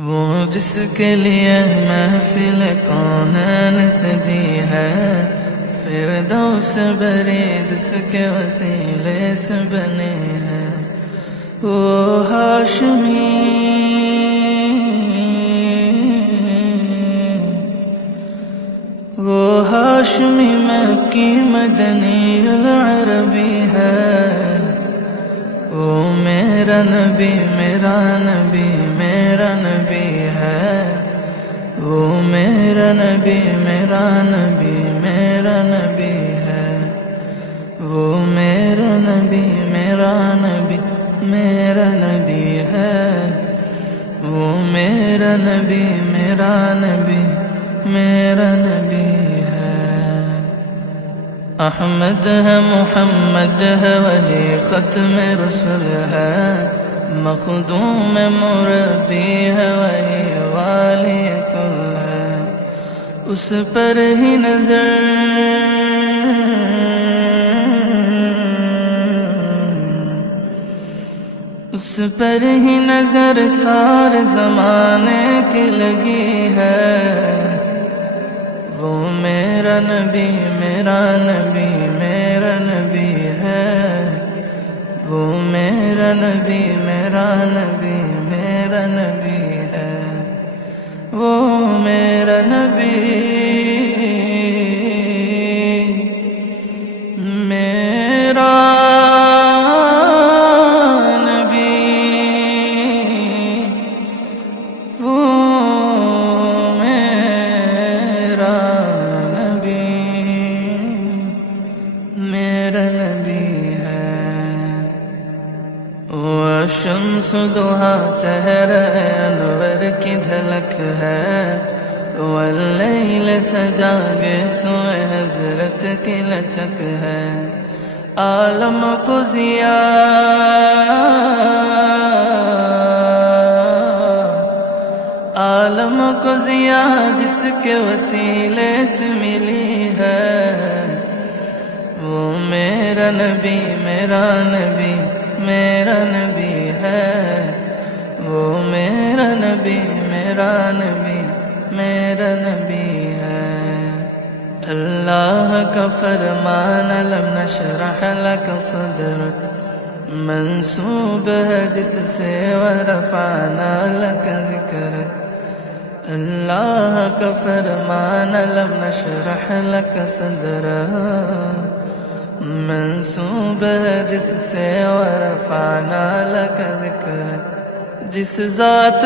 وہ جس کے لیے محفل کونین سجی ہے، فردوس بری جس کے وسیلے سے بنے ہیں، وہ ہاشمی مکی مدنی العربی ہے، وہ میرا نبی میرا نبی میرا نبی ہے، وہ میرا نبی میرا نبی میرا نبی ہے، وہ میرا نبی میرا نبی میرا نبی ہے، وہ میرا نبی میرا نبی میرا نبی ہے۔ احمد ہے محمد ہے وہی ختم رسل ہے، مخدوم مربی ہے وہی والی کل ہے، اس پر ہی نظر اس پر ہی نظر سارے زمانے کی لگی ہے، وہ میرا نبی میرا نبی میرا نبی ہے، وہ میرا نبی میرا نبی میرا نبی ہے، وہ میرا نبی میرا شمس دہا چہرہ انور کی جھلک ہے، واللیل سجا کے سوئے حضرت کی لچک ہے، عالم کو ضیا جس کے وسیلے سے ملی ہے، وہ میرا نبی میرا نبی میرا نبی ہے، وہ میرا نبی میرا نبی میرا نبی ہے۔ اللہ کا فرمان لم نشرح لك صدرك منسوب ہے جس سے ورفعنا لك ذکرك، اللہ کا فرمان لم نشرح لك صدرك منسوب ہے جس سے ورفعنا لك ذکرک، جس ذات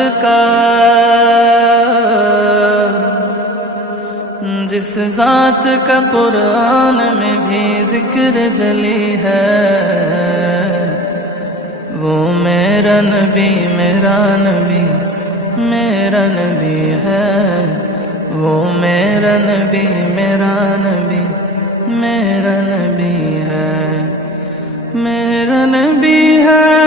کا قرآن میں بھی ذکر جلی ہے، وہ میرا نبی میرا نبی میرا نبی ہے، وہ میرا نبی میرا نبی میرا نبی ہے، میرا نبی ہے۔